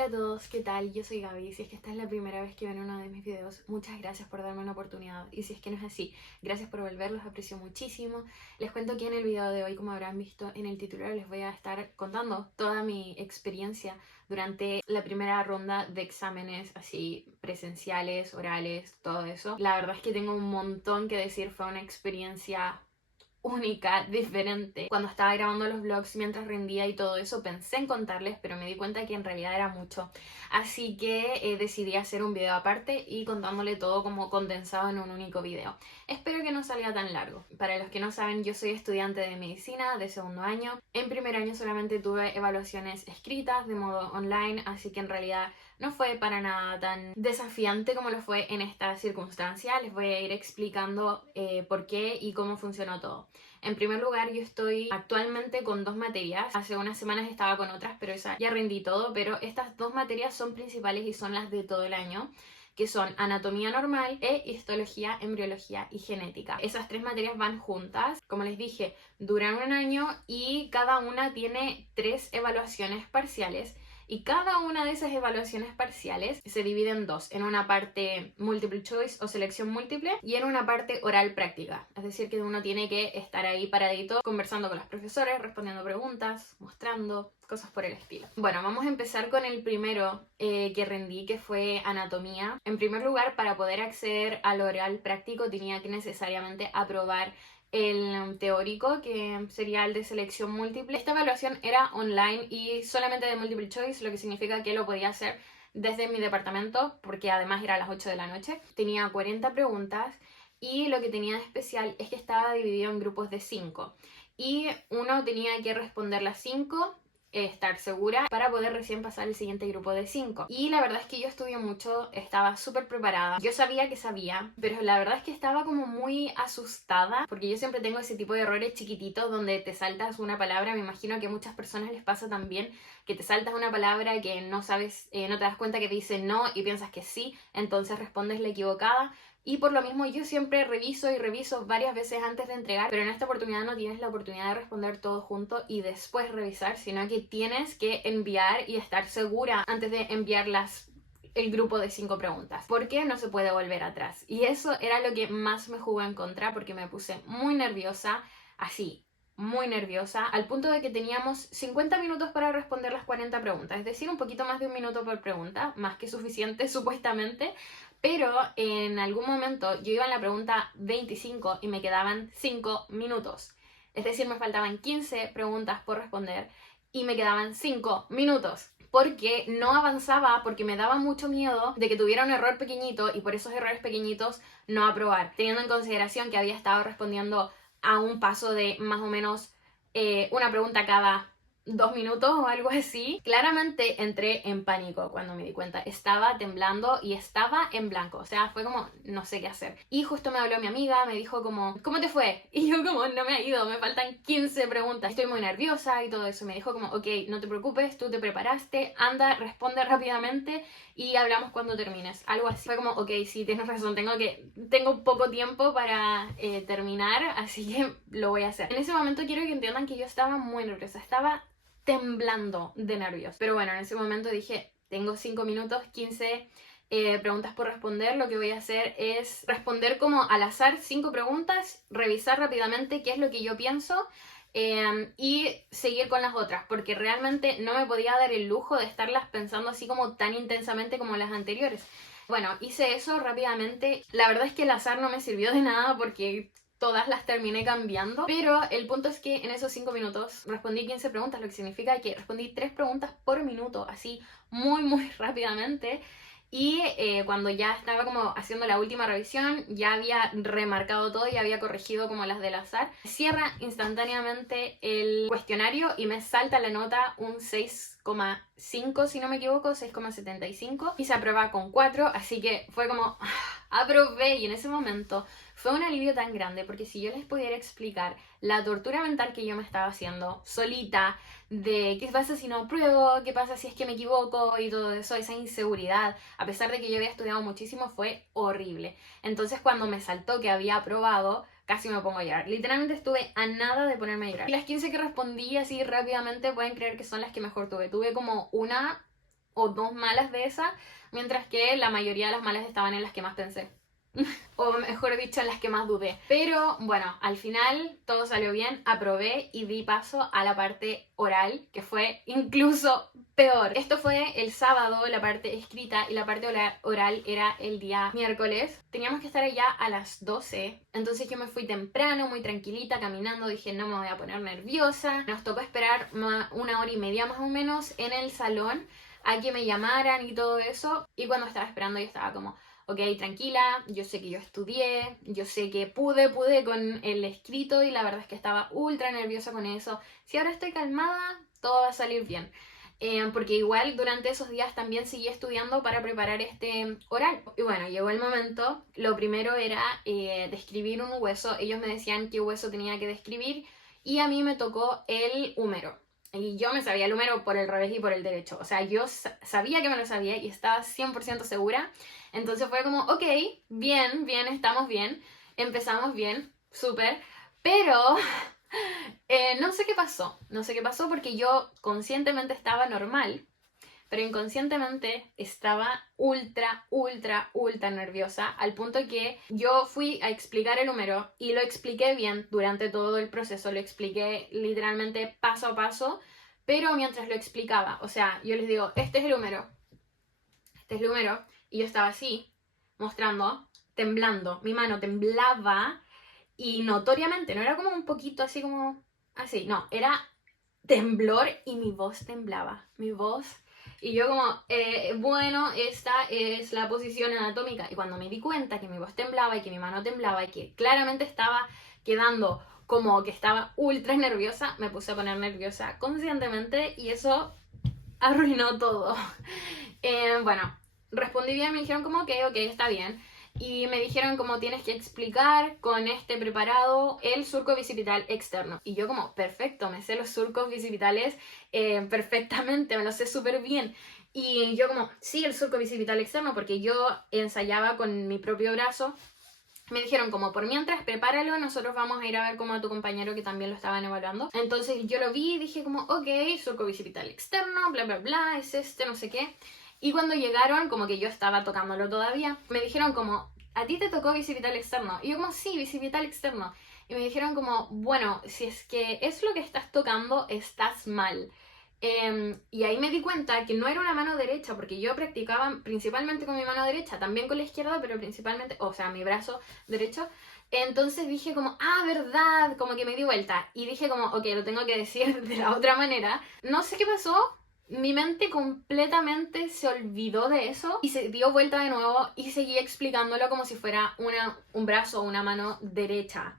Hola a todos, ¿qué tal? Yo soy Gaby. Si es que esta es la primera vez que ven uno de mis videos, muchas gracias por darme una oportunidad. Y si es que no es así, gracias por volver, los aprecio muchísimo. Les cuento que en el video de hoy, como habrán visto en el titular, les voy a estar contando toda mi experiencia durante la primera ronda de exámenes así presenciales, orales, todo eso. La verdad es que tengo un montón que decir, fue una experiencia única, diferente. Cuando estaba grabando los vlogs mientras rendía y todo eso, pensé en contarles, pero me di cuenta que en realidad era mucho. Así que decidí hacer un video aparte y contándole todo como condensado en un único video. Espero que no salga tan largo. Para los que no saben, yo soy estudiante de medicina de segundo año. En primer año solamente tuve evaluaciones escritas de modo online, así que en realidad no fue para nada tan desafiante como lo fue en esta circunstancia. Les voy a ir explicando por qué y cómo funcionó todo. En primer lugar, yo estoy actualmente con 2 materias. Hace unas semanas estaba con otras, pero esa ya rendí todo. Pero estas 2 materias son principales y son las de todo el año, que son anatomía normal e histología, embriología y genética. Esas 3 materias van juntas. Como les dije, duran un año y cada una tiene 3 evaluaciones parciales. Y cada una de esas evaluaciones parciales se divide en 2, en una parte multiple choice o selección múltiple y en una parte oral práctica. Es decir, que uno tiene que estar ahí paradito conversando con los profesores, respondiendo preguntas, mostrando, cosas por el estilo. Bueno, vamos a empezar con el primero que rendí, que fue anatomía. En primer lugar, para poder acceder al oral práctico tenía que necesariamente aprobar el teórico, que sería el de selección múltiple. Esta evaluación era online y solamente de multiple choice, lo que significa que lo podía hacer desde mi departamento, porque además era a las 8 de la noche. Tenía 40 preguntas y lo que tenía de especial es que estaba dividido en grupos de 5 y uno tenía que responder las 5, estar segura para poder recién pasar al siguiente grupo de 5. Y la verdad es que yo estudié mucho, estaba súper preparada. Yo sabía que sabía, pero la verdad es que estaba como muy asustada, porque yo siempre tengo ese tipo de errores chiquititos donde te saltas una palabra. Me imagino que a muchas personas les pasa también, que te saltas una palabra que no sabes, no te das cuenta que dice no y piensas que sí, entonces respondes la equivocada. Y por lo mismo yo siempre reviso y reviso varias veces antes de entregar, pero en esta oportunidad no tienes la oportunidad de responder todo junto y después revisar, sino que tienes que enviar y estar segura antes de enviar el grupo de 5 preguntas, porque no se puede volver atrás. Y eso era lo que más me jugó en contra, porque me puse muy nerviosa, así, muy nerviosa, al punto de que teníamos 50 minutos para responder las 40 preguntas, es decir, un poquito más de 1 minuto por pregunta, más que suficiente supuestamente. Pero en algún momento yo iba en la pregunta 25 y me quedaban 5 minutos. Es decir, me faltaban 15 preguntas por responder y me quedaban 5 minutos. Porque no avanzaba, porque me daba mucho miedo de que tuviera un error pequeñito y por esos errores pequeñitos no aprobar. Teniendo en consideración que había estado respondiendo a un paso de más o menos una pregunta cada 2 minutos o algo así. Claramente entré en pánico cuando me di cuenta. Estaba temblando y estaba en blanco. O sea, fue como, no sé qué hacer. Y justo me habló mi amiga, me dijo como, ¿cómo te fue? Y yo como, no me ha ido, me faltan 15 preguntas. Estoy muy nerviosa y todo eso. Me dijo como, ok, no te preocupes, tú te preparaste, anda, responde rápidamente y hablamos cuando termines. Algo así. Fue como, ok, sí, tienes razón, tengo poco tiempo para terminar, así que lo voy a hacer. En ese momento quiero que entiendan que yo estaba muy nerviosa. Estaba temblando de nervios. Pero bueno, en ese momento dije, tengo 5 minutos, 15 preguntas por responder. Lo que voy a hacer es responder como al azar 5 preguntas, revisar rápidamente qué es lo que yo pienso y seguir con las otras, porque realmente no me podía dar el lujo de estarlas pensando así como tan intensamente como las anteriores. Bueno, hice eso rápidamente. La verdad es que el azar no me sirvió de nada porque todas las terminé cambiando, pero el punto es que en esos 5 minutos respondí 15 preguntas, lo que significa que respondí 3 preguntas por minuto, así muy rápidamente. Y cuando ya estaba como haciendo la última revisión, ya había remarcado todo y había corregido como las del azar. Cierra instantáneamente el cuestionario y me salta la nota un 6,5 si no me equivoco, 6,75 y se aprueba con 4, así que fue como aprobé. Y en ese momento fue un alivio tan grande, porque si yo les pudiera explicar la tortura mental que yo me estaba haciendo solita, de qué pasa si no apruebo, qué pasa si es que me equivoco y todo eso, esa inseguridad, a pesar de que yo había estudiado muchísimo, fue horrible. Entonces cuando me saltó que había aprobado, casi me pongo a llorar. Literalmente estuve a nada de ponerme a llorar. Y las 15 que respondí así rápidamente pueden creer que son las que mejor tuve. Tuve como una o 2 malas de esas, mientras que la mayoría de las malas estaban en las que más pensé. O mejor dicho, en las que más dudé. Pero bueno, al final todo salió bien, aprobé y di paso a la parte oral, que fue incluso peor. Esto fue el sábado, la parte escrita, y la parte oral era el día miércoles. Teníamos que estar allá a las 12, entonces yo me fui temprano, muy tranquilita, caminando, dije no me voy a poner nerviosa. Nos tocó esperar 1 hora y media más o menos en el salón a que me llamaran y todo eso, y cuando estaba esperando yo estaba como... Ok, tranquila, yo sé que yo estudié, yo sé que pude con el escrito y la verdad es que estaba ultra nerviosa con eso. Si ahora estoy calmada, todo va a salir bien. Porque igual durante esos días también seguí estudiando para preparar este oral. Y bueno, llegó el momento. Lo primero era describir un hueso. Ellos me decían qué hueso tenía que describir y a mí me tocó el húmero. Y yo me sabía el húmero por el revés y por el derecho. O sea, yo sabía que me lo sabía y estaba 100% segura. Entonces fue como, ok, bien, estamos bien, empezamos bien, súper, pero no sé qué pasó, porque yo conscientemente estaba normal, pero inconscientemente estaba ultra nerviosa, al punto que yo fui a explicar el número y lo expliqué bien durante todo el proceso, lo expliqué literalmente paso a paso, pero mientras lo explicaba, o sea, yo les digo, este es el número, y yo estaba así, mostrando, temblando, mi mano temblaba y notoriamente, no era como un poquito así como así, no, era temblor y mi voz temblaba, mi voz. Y yo como, bueno, esta es la posición anatómica. Y cuando me di cuenta que mi voz temblaba y que mi mano temblaba y que claramente estaba quedando como que estaba ultra nerviosa, me puse a poner nerviosa conscientemente y eso arruinó todo. Bueno, respondí bien, me dijeron como ok, está bien. Y me dijeron como tienes que explicar con este preparado el surco bicipital externo. Y yo como, perfecto, me sé los surcos bicipitales perfectamente, me los sé súper bien. Y yo como, sí, el surco bicipital externo, porque yo ensayaba con mi propio brazo. Me dijeron como, por mientras, prepáralo, nosotros vamos a ir a ver como a tu compañero que también lo estaban evaluando. Entonces yo lo vi y dije como, ok, surco bicipital externo, bla, bla, bla, es este, no sé qué. Y cuando llegaron, como que yo estaba tocándolo todavía, me dijeron como, ¿a ti te tocó bicipital externo? Y yo como, sí, bicipital externo. Y me dijeron como, bueno, si es que es lo que estás tocando, estás mal. Y ahí me di cuenta que no era una mano derecha, porque yo practicaba principalmente con mi mano derecha, también con la izquierda, pero principalmente, o sea, mi brazo derecho. Entonces dije como, ah, verdad, como que me di vuelta. Y dije como, ok, lo tengo que decir de la otra manera. No sé qué pasó, mi mente completamente se olvidó de eso y se dio vuelta de nuevo y seguí explicándolo como si fuera un brazo o una mano derecha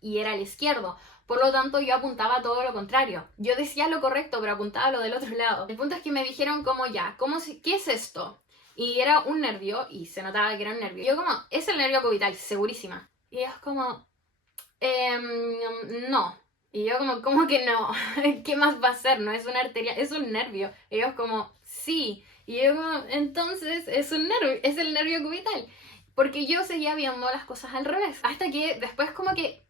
y era el izquierdo. Por lo tanto, yo apuntaba todo lo contrario. Yo decía lo correcto, pero apuntaba lo del otro lado. El punto es que me dijeron como ya, ¿qué es esto? Y era un nervio, y se notaba que era un nervio. Y yo como, es el nervio cubital, segurísima. Y ellos como, no. Y yo como, ¿cómo que no? ¿Qué más va a ser? No es una arteria, es un nervio. Ellos como, sí. Y yo como, entonces es un nervio, es el nervio cubital. Porque yo seguía viendo las cosas al revés. Hasta que después como que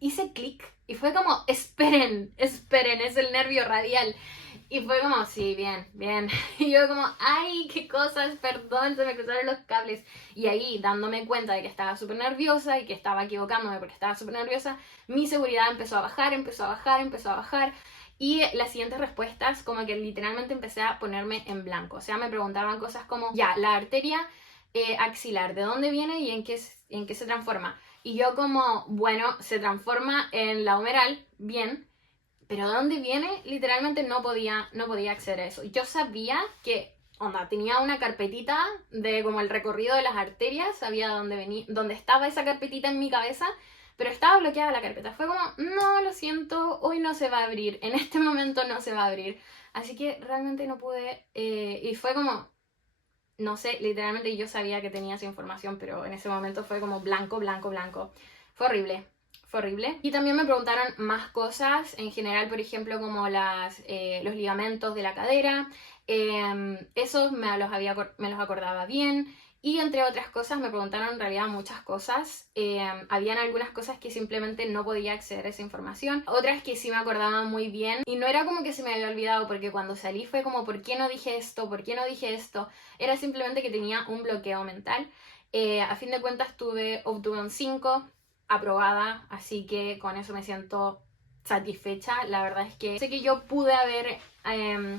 hice clic y fue como, esperen, es el nervio radial. Y fue como, sí, bien. Y yo como, ay, qué cosas, perdón, se me cruzaron los cables. Y ahí, dándome cuenta de que estaba súper nerviosa y que estaba equivocándome porque estaba súper nerviosa, mi seguridad empezó a bajar. Y las siguientes respuestas, como que literalmente empecé a ponerme en blanco. O sea, me preguntaban cosas como, ya, la arteria axilar, ¿de dónde viene y en qué se transforma? Y yo como, bueno, se transforma en la humeral, bien, pero ¿de dónde viene? Literalmente no podía acceder a eso. Yo sabía que, onda, tenía una carpetita de como el recorrido de las arterias, sabía dónde estaba esa carpetita en mi cabeza, pero estaba bloqueada la carpeta. Fue como, no, lo siento, hoy no se va a abrir, en este momento no se va a abrir. Así que realmente no pude, y fue como, no sé, literalmente yo sabía que tenía esa información, pero en ese momento fue como blanco. Fue horrible, fue horrible. Y también me preguntaron más cosas, en general, por ejemplo, como los ligamentos de la cadera. Esos me los acordaba bien. Y entre otras cosas me preguntaron en realidad muchas cosas. Habían algunas cosas que simplemente no podía acceder a esa información, otras que sí me acordaba muy bien y no era como que se me había olvidado, porque cuando salí fue como ¿por qué no dije esto? ¿Por qué no dije esto? Era simplemente que tenía un bloqueo mental. A fin de cuentas obtuve un 5, aprobada, así que con eso me siento satisfecha. La verdad es que sé que yo pude haber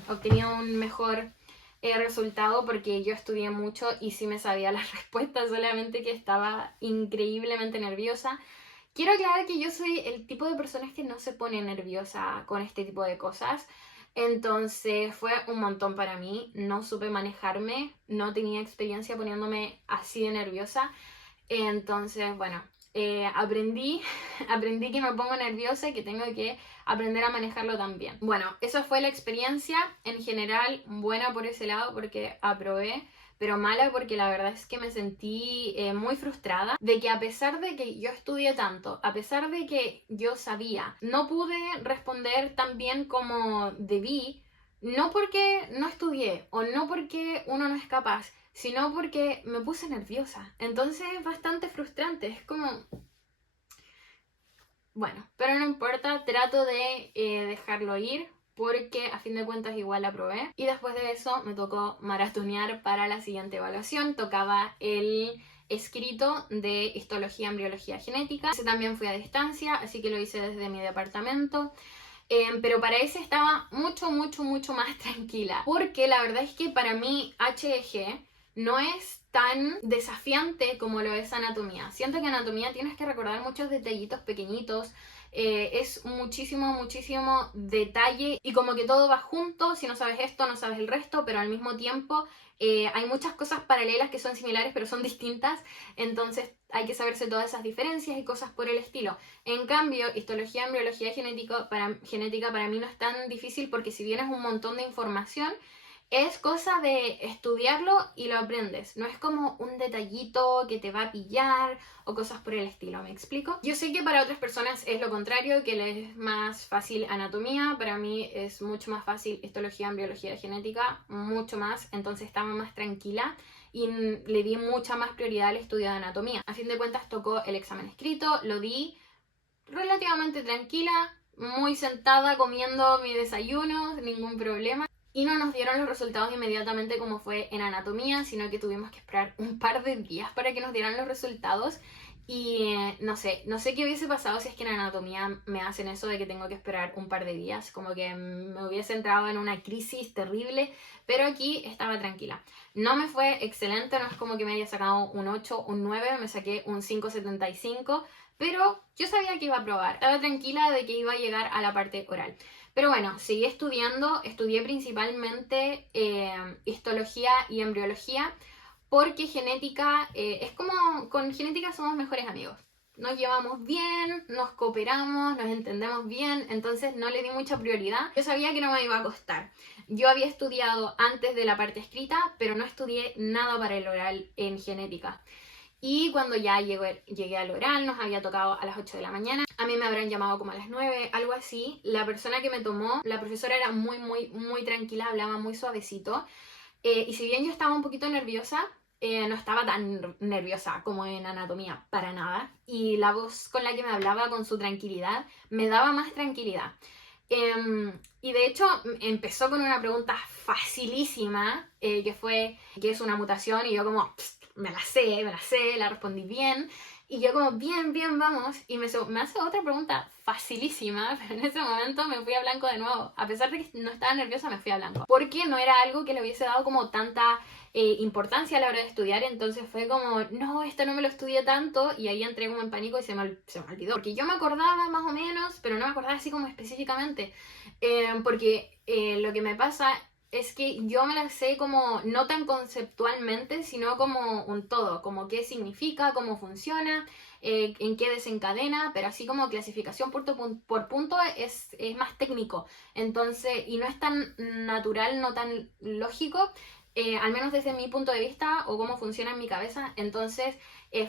obtenido un mejor resultado porque yo estudié mucho y sí me sabía las respuestas, solamente que estaba increíblemente nerviosa. Quiero aclarar que yo soy el tipo de persona que no se pone nerviosa con este tipo de cosas. Entonces fue un montón para mí, no supe manejarme, no tenía experiencia poniéndome así de nerviosa. Entonces, bueno, aprendí, aprendí que me pongo nerviosa y que tengo que aprender a manejarlo también. Bueno, esa fue la experiencia en general, buena por ese lado porque aprobé, pero mala porque la verdad es que me sentí muy frustrada de que a pesar de que yo estudié tanto, a pesar de que yo sabía, no pude responder tan bien como debí, no porque no estudié o no porque uno no es capaz, sino porque me puse nerviosa. Entonces es bastante frustrante, es como... Bueno, pero no importa, trato de dejarlo ir porque a fin de cuentas igual aprobé. Y después de eso me tocó maratonear para la siguiente evaluación. Tocaba el escrito de histología, embriología, genética. Ese también fui a distancia, así que lo hice desde mi departamento. Pero para ese estaba mucho, mucho, mucho más tranquila. Porque la verdad es que para mí HEG no es tan desafiante como lo es anatomía. Siento que anatomía tienes que recordar muchos detallitos pequeñitos. Es muchísimo, muchísimo detalle y como que todo va junto. Si no sabes esto, no sabes el resto, pero al mismo tiempo hay muchas cosas paralelas que son similares pero son distintas. Entonces hay que saberse todas esas diferencias y cosas por el estilo. En cambio, histología, embriología, genética para mí no es tan difícil porque si bien es un montón de información, es cosa de estudiarlo y lo aprendes. No es como un detallito que te va a pillar o cosas por el estilo, ¿me explico? Yo sé que para otras personas es lo contrario, que les es más fácil anatomía. Para mí es mucho más fácil histología, embriología, genética, mucho más. Entonces estaba más tranquila y le di mucha más prioridad al estudio de anatomía. A fin de cuentas tocó el examen escrito, lo di relativamente tranquila, muy sentada comiendo mi desayuno, ningún problema. Y no nos dieron los resultados inmediatamente como fue en anatomía, sino que tuvimos que esperar un par de días para que nos dieran los resultados. Y no sé qué hubiese pasado si es que en anatomía me hacen eso de que tengo que esperar un par de días, como que me hubiese entrado en una crisis terrible, pero aquí estaba tranquila. No me fue excelente, no es como que me haya sacado un 8, un 9, me saqué un 5,75, pero yo sabía que iba a probar, estaba tranquila de que iba a llegar a la parte oral. Pero bueno, seguí estudiando, estudié principalmente histología y embriología, porque genética, es como, con genética somos mejores amigos. Nos llevamos bien, nos cooperamos, nos entendemos bien, entonces no le di mucha prioridad. Yo sabía que no me iba a costar. Yo había estudiado antes de la parte escrita, pero no estudié nada para el oral en genética. Y cuando ya llegué al oral, nos había tocado a las 8 de la mañana. A mí me habrán llamado como a las 9, algo así. La persona que me tomó, la profesora era muy, muy, muy tranquila, hablaba muy suavecito. Y si bien yo estaba un poquito nerviosa, no estaba tan nerviosa como en anatomía, para nada. Y la voz con la que me hablaba, con su tranquilidad, me daba más tranquilidad. Y de hecho empezó con una pregunta facilísima, que fue, ¿qué es una mutación? Y yo como, me la sé, la respondí bien. Y yo como, bien, bien, vamos. Y me hace otra pregunta facilísima, pero en ese momento me fui a blanco de nuevo. A pesar de que no estaba nerviosa, me fui a blanco. Porque no era algo que le hubiese dado como tanta importancia a la hora de estudiar. Entonces fue como, no, esto no me lo estudié tanto. Y ahí entré como en pánico y se me olvidó. Porque yo me acordaba más o menos, pero no me acordaba así como específicamente. Porque lo que me pasa es que yo me la sé como no tan conceptualmente, sino como un todo, como qué significa, cómo funciona, en qué desencadena, pero así como clasificación por punto es más técnico, entonces, y no es tan natural, no tan lógico, al menos desde mi punto de vista o cómo funciona en mi cabeza. Entonces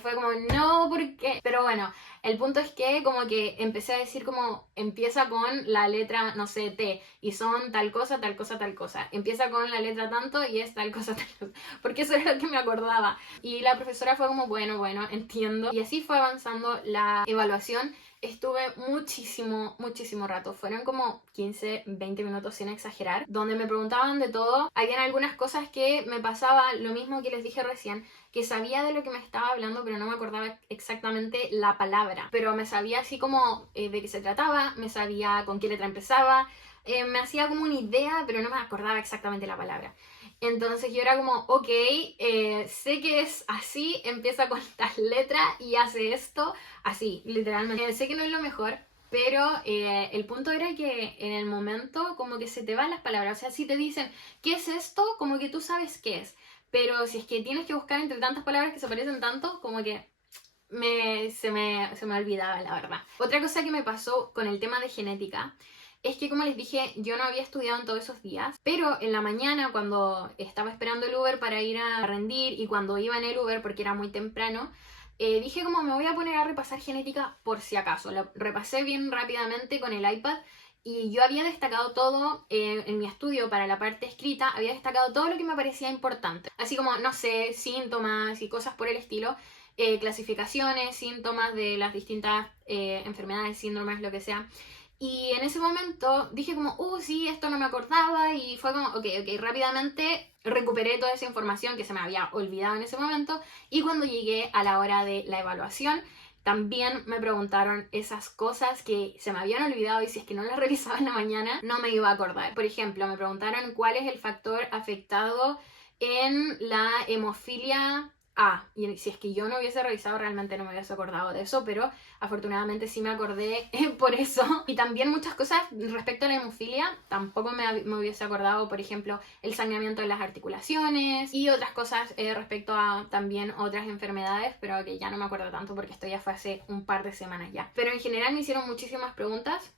fue como, no, ¿por qué? Pero bueno, el punto es que como que empecé a decir como, empieza con la letra, no sé, T, y son tal cosa, tal cosa, tal cosa. Empieza con la letra tanto y es tal cosa, tal cosa. Porque eso era lo que me acordaba. Y la profesora fue como, bueno, entiendo. Y así fue avanzando la evaluación. Estuve muchísimo rato. Fueron como 15, 20 minutos sin exagerar, donde me preguntaban de todo. Habían algunas cosas que me pasaba lo mismo que les dije recién, que sabía de lo que me estaba hablando, pero no me acordaba exactamente la palabra. Pero me sabía así como de qué se trataba, me sabía con qué letra empezaba, me hacía como una idea, pero no me acordaba exactamente la palabra. Entonces yo era como, ok, sé que es así, empieza con tal letra y hace esto, así, literalmente. Sé que no es lo mejor, pero el punto era que en el momento como que se te van las palabras. O sea, si te dicen, ¿qué es esto? Como que tú sabes qué es. Pero si es que tienes que buscar entre tantas palabras que se parecen tanto, como que se me olvidaba, la verdad. Otra cosa que me pasó con el tema de genética es que, como les dije, yo no había estudiado en todos esos días, pero en la mañana, cuando estaba esperando el Uber para ir a rendir y cuando iba en el Uber, porque era muy temprano, dije como me voy a poner a repasar genética por si acaso. Lo repasé bien rápidamente con el iPad y yo había destacado todo en mi estudio para la parte escrita, había destacado todo lo que me parecía importante. Así como, no sé, síntomas y cosas por el estilo, clasificaciones, síntomas de las distintas enfermedades, síndromes, lo que sea. Y en ese momento dije como, sí, esto no me acordaba y fue como, ok, rápidamente recuperé toda esa información que se me había olvidado en ese momento y cuando llegué a la hora de la evaluación también me preguntaron esas cosas que se me habían olvidado y si es que no las revisaba en la mañana no me iba a acordar. Por ejemplo, me preguntaron cuál es el factor afectado en la hemofilia A. Y si es que yo no hubiese revisado realmente no me hubiese acordado de eso, pero afortunadamente sí me acordé por eso. Y también muchas cosas respecto a la hemofilia tampoco me hubiese acordado, por ejemplo, el saneamiento de las articulaciones y otras cosas respecto a también otras enfermedades, pero que ya no me acuerdo tanto porque esto ya fue hace un par de semanas ya. Pero en general me hicieron muchísimas preguntas.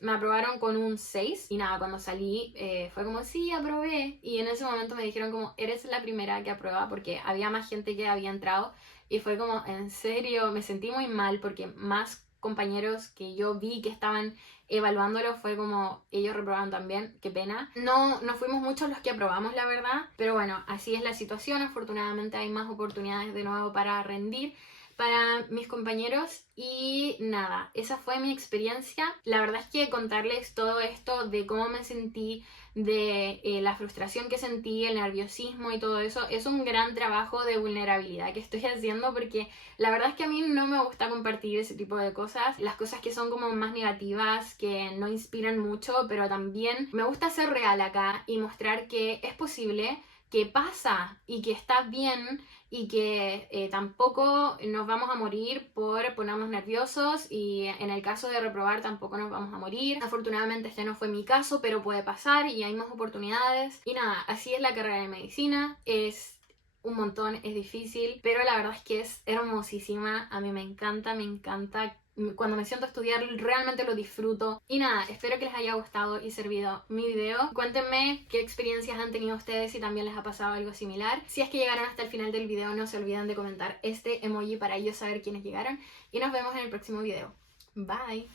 Me aprobaron con un 6 y nada, cuando salí fue como, sí, aprobé. Y en ese momento me dijeron como, eres la primera que aprueba porque había más gente que había entrado. Y fue como, en serio, me sentí muy mal porque más compañeros que yo vi que estaban evaluándolo fue como, ellos reprobaron también, qué pena. No fuimos muchos los que aprobamos, la verdad. Pero bueno, así es la situación. Afortunadamente hay más oportunidades de nuevo para rendir para mis compañeros y nada, esa fue mi experiencia. La verdad es que contarles todo esto de cómo me sentí, de la frustración que sentí, el nerviosismo y todo eso, es un gran trabajo de vulnerabilidad que estoy haciendo porque la verdad es que a mí no me gusta compartir ese tipo de cosas, las cosas que son como más negativas, que no inspiran mucho, pero también me gusta ser real acá y mostrar que es posible, que pasa y que está bien y que tampoco nos vamos a morir por ponernos nerviosos y en el caso de reprobar tampoco nos vamos a morir. Afortunadamente este no fue mi caso, pero puede pasar y hay más oportunidades. Y nada, así es la carrera de medicina, es un montón, es difícil, pero la verdad es que es hermosísima, a mí me encanta. Cuando me siento a estudiar realmente lo disfruto. Y nada, espero que les haya gustado y servido mi video. Cuéntenme qué experiencias han tenido ustedes, si también les ha pasado algo similar. Si es que llegaron hasta el final del video, no se olviden de comentar este emoji para yo saber quiénes llegaron. Y nos vemos en el próximo video. Bye.